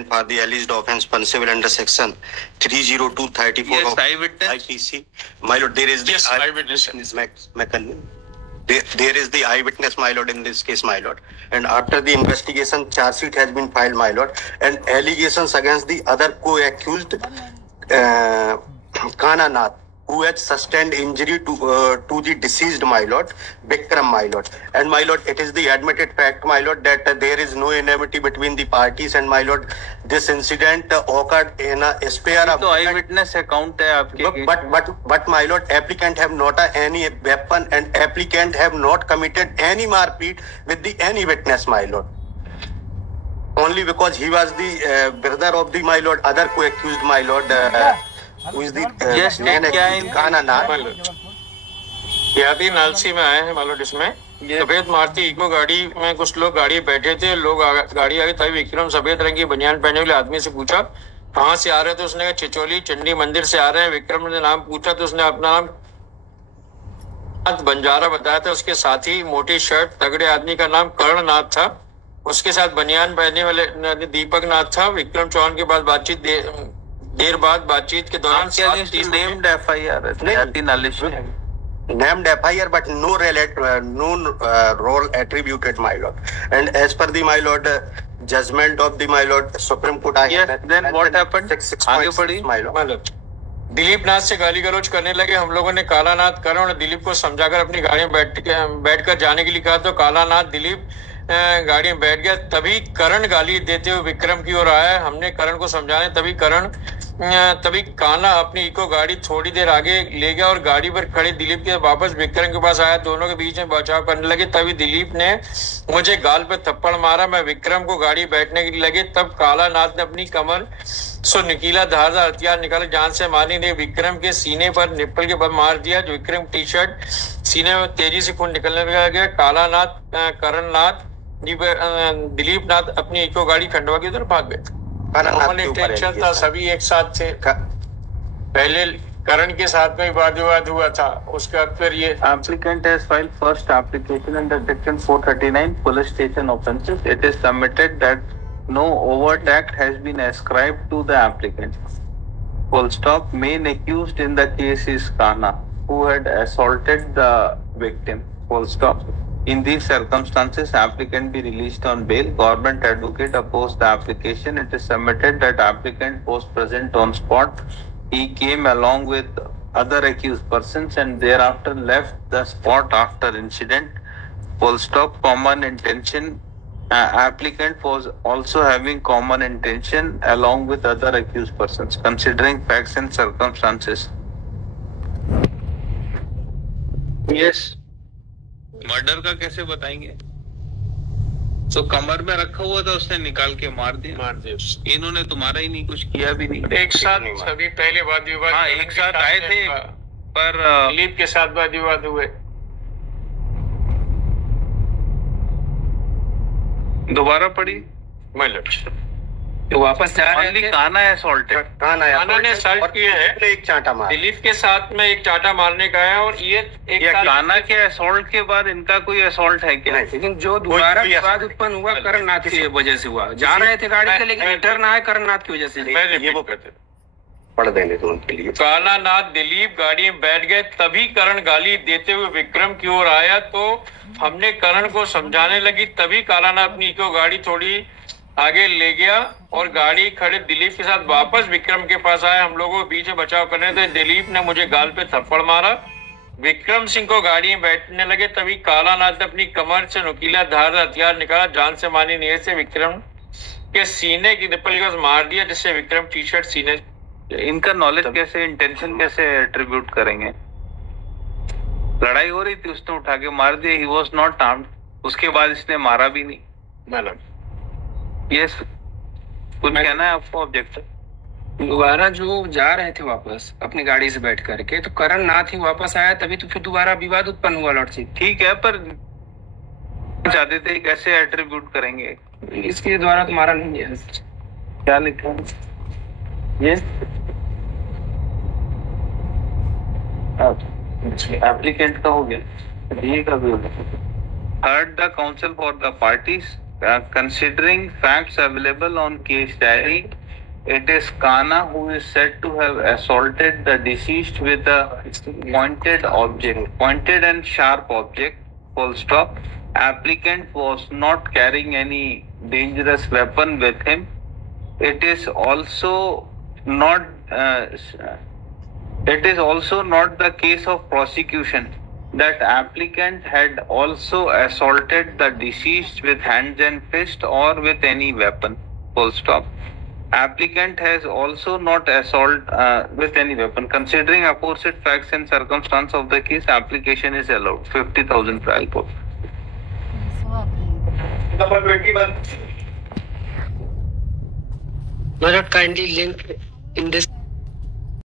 indictment for the alleged offence punishable under section 30234 yes, of IPC. My lord, there is the eyewitness in this mechanism. There is the eyewitness, my lord, in this case, my lord. And after the investigation, charge sheet has been filed, my lord, and allegations against the other co-accused, Kana Nath, who had sustained injury to the deceased, my lord, Vikram, my lord. And my lord, it is the admitted fact, my lord, that there is no enmity between the parties, and my lord, this incident occurred in a spare of... तो eyewitness account है आपके. But my lord, applicant have not any weapon, and applicant have not committed any marpeat with the any witness, my lord. Only because he was the brother of the, my lord, other co-accused, my lord, who is the Kana Nath. यादी नालसी में आए हैं मालूम इसमें सफेद Maruti eco गाड़ी में कुछ लोग गाड़ी बैठे थे. लोग गाड़ी आगे तभी विक्रम सफेद रंग की बनियान पहने वाले आदमी से पूछा कहाँ से आ रहे थे. उसने कहा चिचोली चंडी मंदिर से आ रहे हैं. विक्रम ने नाम पूछा तो उसने अपना नाम बंजारा बताया था. उसके साथ ही मोटी शर्ट तगड़े आदमी का नाम कर्ण नाथ था. उसके साथ बनियान पहने वाले दीपक नाथ था. विक्रम चौहान के बाद देर बाद बातचीत के दौरान named FIR named FIR, but no role attributed, my lord. And as per the, my lord, judgment of the, my lord, Supreme Court. Yes, then what happened? आगे बढ़ी, my lord. दिलीप नाथ से गाली गलौज करने लगे. हम लोगों ने कालानाथ करण और दिलीप को समझाकर अपनी गाड़ी में बैठकर जाने के लिए कहा तो कालानाथ दिलीप गाड़ी में बैठ गया. तभी करण गाली देते हुए विक्रम की ओर आया. हमने करण को समझाने तभी काना अपनी इको गाड़ी थोड़ी देर आगे ले गया और गाड़ी पर खड़े दिलीप के वापस विक्रम के पास आया. दोनों के बीच में बचाव करने लगे. तभी दिलीप ने मुझे गाल पर थप्पड़ मारा. मैं विक्रम को गाड़ी बैठने के लिए लगे. तब कालानाथ ने अपनी कमर से नुकीला धारदार हथियार निकाल जान से मारने ने विक्रम के सीने पर निप्पल के बल मार दिया. जो विक्रम टी शर्ट सीने में तेजी से खून निकलने लगा. कालानाथ करण नाथ दिलीप नाथ अपनी इको गाड़ी खंडवा की तरफ भाग गए. इंटेंशन था, सभी एक साथ थे. पहले करण के साथ में वाद विवाद हुआ था. उसका फिर ये applicant has filed first application under section 439 police station offences. It is submitted that no overt act has been ascribed to the applicant. Full stop. Main accused in the case is Kana, who had assaulted the victim. Full stop. In these circumstances, applicant be released on bail. Government advocate opposed the application. It is submitted that applicant was present on spot. He came along with other accused persons and thereafter left the spot after incident. Full stop. Common intention. Applicant was also having common intention along with other accused persons. Considering facts and circumstances. yes. Murder का कैसे बताएंगे? तो कमर में रखा हुआ था, उसने निकाल के मार दिया. इन्होंने तुम्हारा ही नहीं कुछ किया भी नहीं. एक साथ सभी पहले वाद विवाद. हाँ, एक साथ आए थे पर दिलीप के साथ वाद विवाद हुए. दोबारा पड़ी मतलब तो वापस जा रहे थे. काना असॉल्टेड. काना ने असॉल्ट किया है. एक चांटा मारा. दिलीप के साथ में एक चांटा मारने का है और ये एक काना के असॉल्ट के बाद इनका कोई असॉल्ट है क्या? लेकिन जो दोबारा विवाद उत्पन्न हुआ करनाथ की वजह से हुआ. जा रहे थे गाड़ी से लेकिन रिटर्न आए करनाथ की वजह से. ये वो कहते पढ़ देंगे तो उनके लिए. कालानाथ दिलीप गाड़ी में बैठ गए. तभी करण गाली देते हुए विक्रम की ओर आया तो हमने करण को समझाने लगी. तभी कालानाथ अपनी इको गाड़ी थोड़ी आगे ले गया और गाड़ी खड़े दिलीप के साथ वापस विक्रम के पास आया. हम लोगों को बीच में बचाव करने थे. दिलीप ने मुझे गाल पे थप्पड़ मारा. विक्रम सिंह को गाड़ी में बैठने लगे. तभी कालानाथ ने अपनी कमर से नुकीला धारदार हथियार निकाला. जान से मारने नीयत से विक्रम के सीने की निप्पल के पास मार दिया, जिससे विक्रम टी शर्ट सीने. इनका नॉलेज कैसे, इंटेंशन कैसे एट्रीब्यूट करेंगे? लड़ाई हो रही थी, उसने उठा के मार दिया. He was not armed. उसके बाद इसने मारा भी नहीं. मतलब यस, कुछ कहना है आपको? ऑब्जेक्ट दोबारा जो जा रहे थे वापस अपनी गाड़ी से बैठ करके तो करण नाथ ही वापस आया. तभी तो फिर दोबारा विवाद उत्पन्न हुआ. लॉर्ड सिंह ठीक है, पर चाहते थे कैसे एट्रीब्यूट करेंगे? इसके द्वारा तुम्हारा नहीं है. क्या लिखा ये? एप्लीकेंट का हो गया. ये का भी heard the council for the parties considering facts available on case diary, it is Kana who is said to have assaulted the deceased with a pointed and sharp object. Full stop. Applicant was not carrying any dangerous weapon with him. It is also not the case of prosecution that applicant had also assaulted the deceased with hands and fist or with any weapon. Full stop. Applicant has also not assault with any weapon. Considering aforesaid facts and circumstance of the case, application is allowed. 50,000 trial court. Number 21. My lord, kindly link in this